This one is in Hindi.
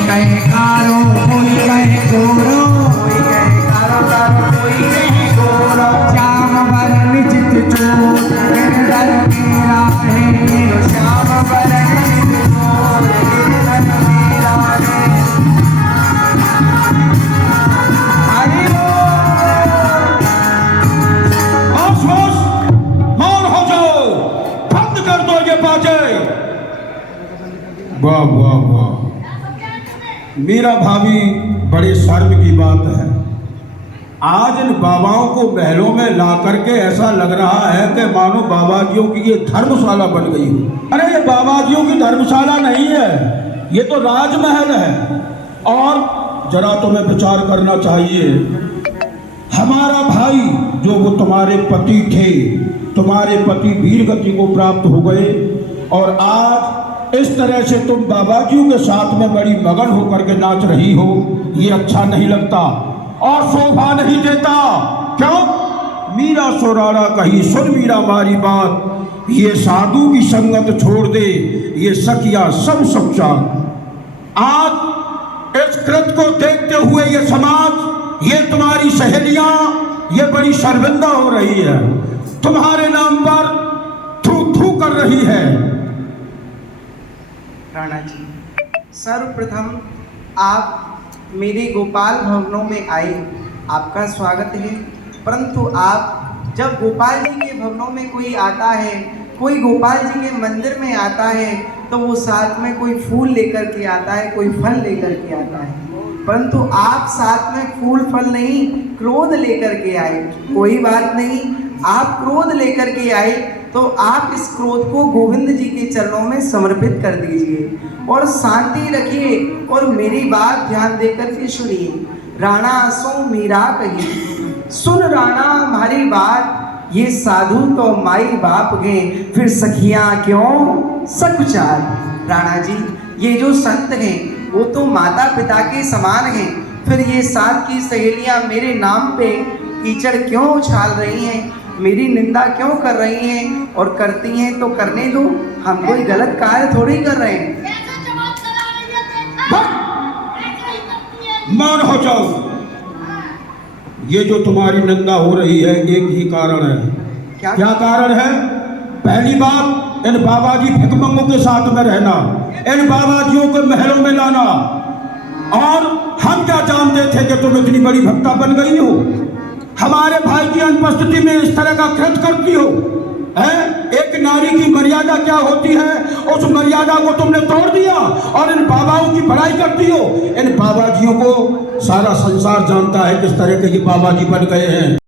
कहे कारो कोई कहे गोरो, कोई कहे कारो कारो कोई कहे गोरो। श्याम वरण चित चोर गिरधर मेरा है, श्याम वरण चित चोर गिरधर मेरा है। हरि बोल। होश होश, मौन हो जाओ, बंद कर दो ये बाजे। वाह वाह वाह, मीरा भाभी, बड़े शर्म की बात है। आज इन बाबाओं को महलों में ला करके ऐसा लग रहा है कि मानो बाबाजियों की ये धर्मशाला बन गई हो। अरे ये बाबाजियों की धर्मशाला नहीं है, ये तो राजमहल है। और जरा तुम्हें विचार करना चाहिए, हमारा भाई जो वो तुम्हारे पति थे, तुम्हारे पति वीर गति को प्राप्त हो गए, और आज इस तरह से तुम बाबाजियों के साथ में बड़ी मगन होकर के नाच रही हो, ये अच्छा नहीं लगता और शोभा नहीं देता। क्यों? मीरा सोरारा कही सुन मीरा मारी बात, ये साधु की संगत छोड़ दे, ये सखिया सब सच्चा। आज इस कृत को देखते हुए ये समाज, ये तुम्हारी सहेलियां, ये बड़ी शर्मिंदा हो रही है, तुम्हारे नाम पर थू थू कर रही है। राणा जी, सर्वप्रथम आप मेरे गोपाल भवनों में आए, आपका स्वागत है। परंतु आप जब गोपाल जी के भवनों में कोई आता है, कोई गोपाल जी के मंदिर में आता है, तो वो साथ में कोई फूल लेकर के आता है, कोई फल लेकर के आता है। परंतु आप साथ में फूल फल नहीं, क्रोध लेकर के आए। कोई बात नहीं, आप क्रोध लेकर के आए तो आप इस क्रोध को गोविंद जी के चरणों में समर्पित कर दीजिए और शांति रखिए और मेरी बात ध्यान देकर के सुनिए। राणा सो मीरा कही, सुन राणा हमारी बात, ये साधु तो माई बाप गए, फिर सखियां क्यों सकुचार। राणा जी, ये जो संत हैं वो तो माता पिता के समान हैं, फिर ये साथ की सहेलियां मेरे नाम पे कीचड़ क्यों उछाल रही हैं, मेरी निंदा क्यों कर रही हैं, और करती हैं तो करने दो, हम कोई गलत कार्य थोड़ी कर रहे हैं। मौन हो जाओ, ये जो तुम्हारी निंदा हो रही है एक ही कारण है। क्या कारण है? पहली बात, इन बाबाजी भिकमंगों के साथ में रहना, इन बाबाजियों को महलों में लाना, और हम क्या जानते थे कि तुम इतनी बड़ी भक्ता बन गई हो, हमारे भाई की अनुपस्थिति में इस तरह का कृत्य करती हो। एक नारी की मर्यादा क्या होती है, उस मर्यादा को तुमने तोड़ दिया और इन बाबाओं की बड़ाई करती हो। इन बाबाजियों को सारा संसार जानता है किस तरह के ये बाबाजी बन गए हैं।